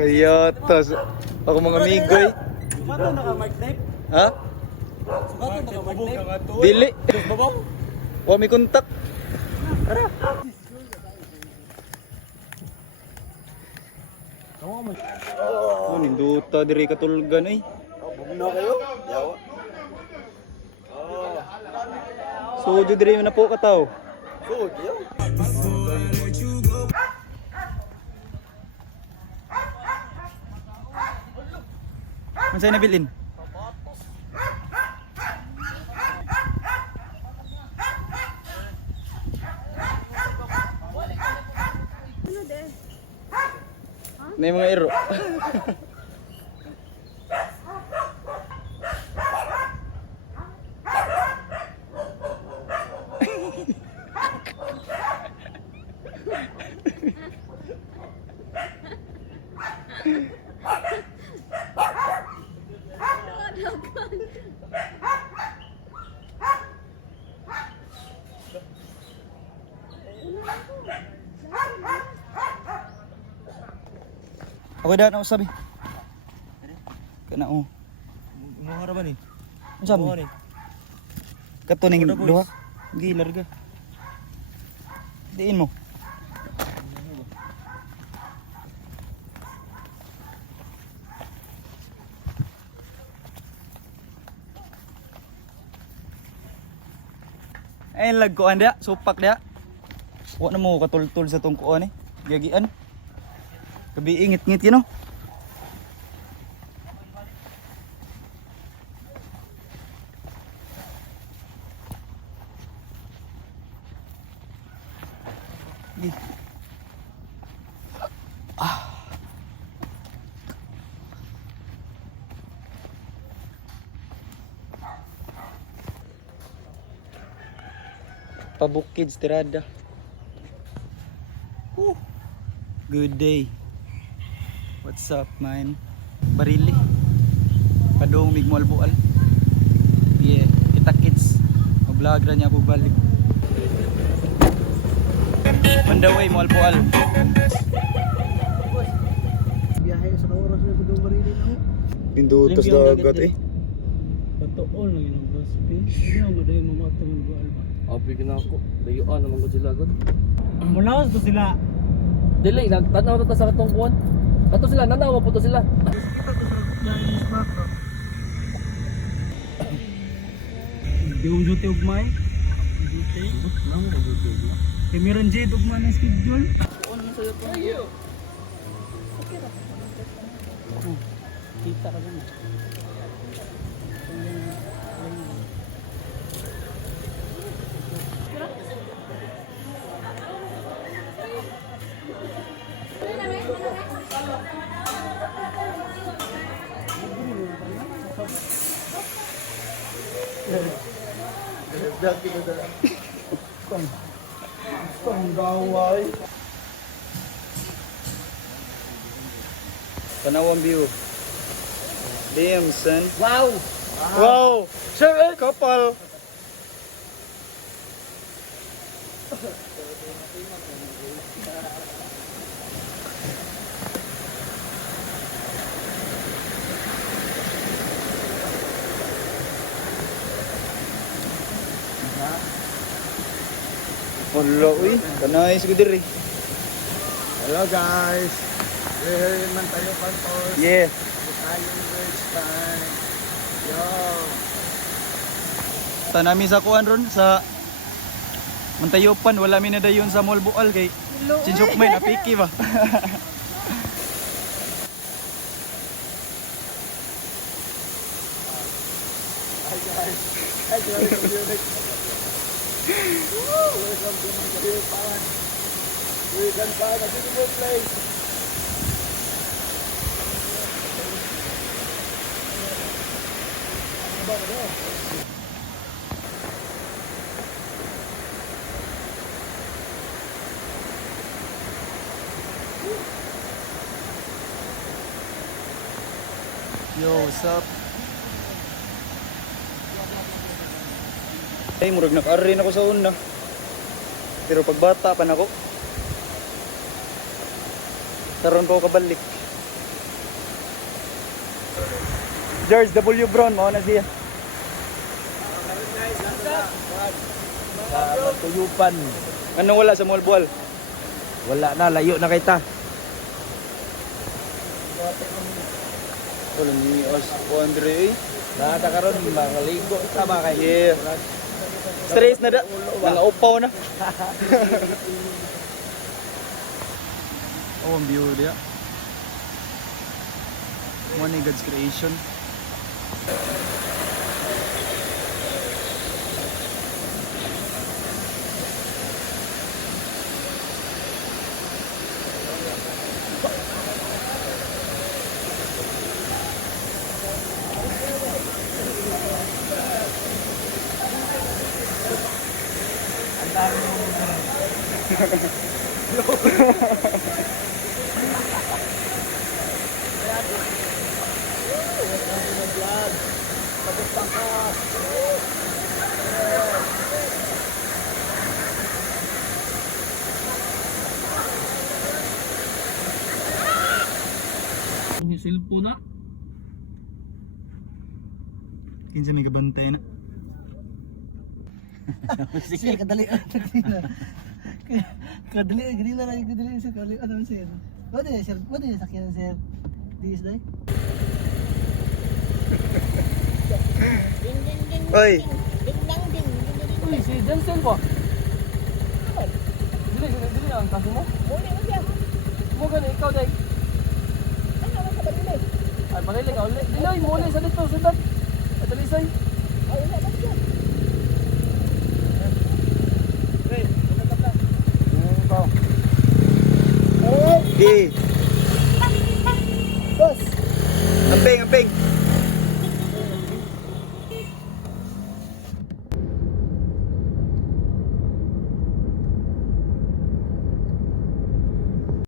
Kaya tas ako mga migoy. Sumato na ka mic tape? Ha? Sumato na ka mic tape? Dili. Babaw? Wa mi kontak. Tara. Kamu mo. Oh, ninduta diri katulgan ay. Bugno kayo? Yawa. Sujo diri na po kataw. Good, yo. Unsay nabilin? May mga iro. Ako dah nak usabi. Kana o. Umuha ra ba ni? Unsa mo? Kato ning duha. Di larga. Diin mo. Ay lag ko anda, supak dia. Wa na mo katultul sa tong kuan eh. Gagian. Kabi ingit-ngit you know. Pabukid tirada. Good day. What's up, man? Barili. Padong migmual bual. Yeah, kita kids. Mag-vlog ra niya po balik. On the way, mual bual. Biyahe sa oras na Padong Barili na ho. Pindutos dagat eh. Patuon lang yung brospe. Hindi na madaling mamatang ang bual ba? Apoy ka na ako. Layuan naman ko sila agad. Mulawas to sila. Dili, nagtanaw na ta sa katong kuwan. Kato sila, nanawa po to sila. Di mo duty ugmay? Duty? Namo ko duty ugmay? Meron jid ugmay na schedule? Kita ka dun. Gaway. Tanawang view. Damn, son. Wow! Wow! Sir, eh, kapal. Wala, uy. Kanay, siguro diri. Hello guys. We're here in Mantayo Pantos. Yeah. Italian bridge time. Yo. Tanami sa kuan ron sa Mantayopan, wala mi na dayon sa Mall Bual kay Chinsukmay na piki ba. Hi guys. Hi guys. Welcome to Mantayo Pan. We can find a beautiful place. Yo, what's up? Ay, murag naka-array ako sa una. Pero pagbata pa na ako. Karon pa ako kabalik. George W. Brown, mao na siya. Sa Matuyupan. Anong wala sa Malbual? Wala na, layo na kita. Wala ni Os Andre. Nada karon mga ligo ta ba kay. Yeah. Stress na da. Mga upaw na. Oh, ang view dia. One God's creation. Yung cellphone na. Kinsa may kabantay na. Sir, kadali. Kadali, gini na rin, kadali sir, kadali. Ano sir? What is sir? What is sakyan sir? This day? Oy, Uy, si Jensen ba? Dili ang kaso mo? Mo gani ikaw dai. Ay, panili ka ulit. Dili mo ulit sa dito, sudat. At alisay.